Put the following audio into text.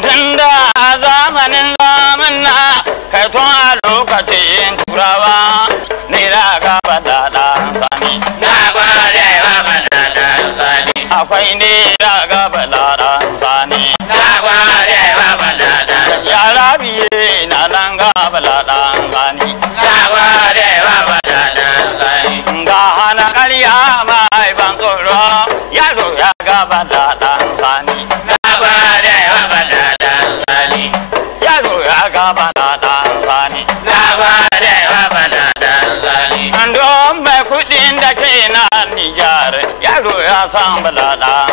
tunda a zamanin zamanna kai tun a lokacin turawa naira gaba da ɗan sani na gwada wa bala dan sani akwai naira gaba da ɗan sani na gwada wa bala dan yara biye na nan gaba da ɗan sani na gwada wa bala dan sani ga hana ƙarya mai ban tsoro yaro ya gaba da ɗan sani na gwada wa bala dan sani yaro ya gaba da ɗan sani na gwada wa bala dan sani don mai kuɗin da ke na Nijar yaro ya san bala ɗan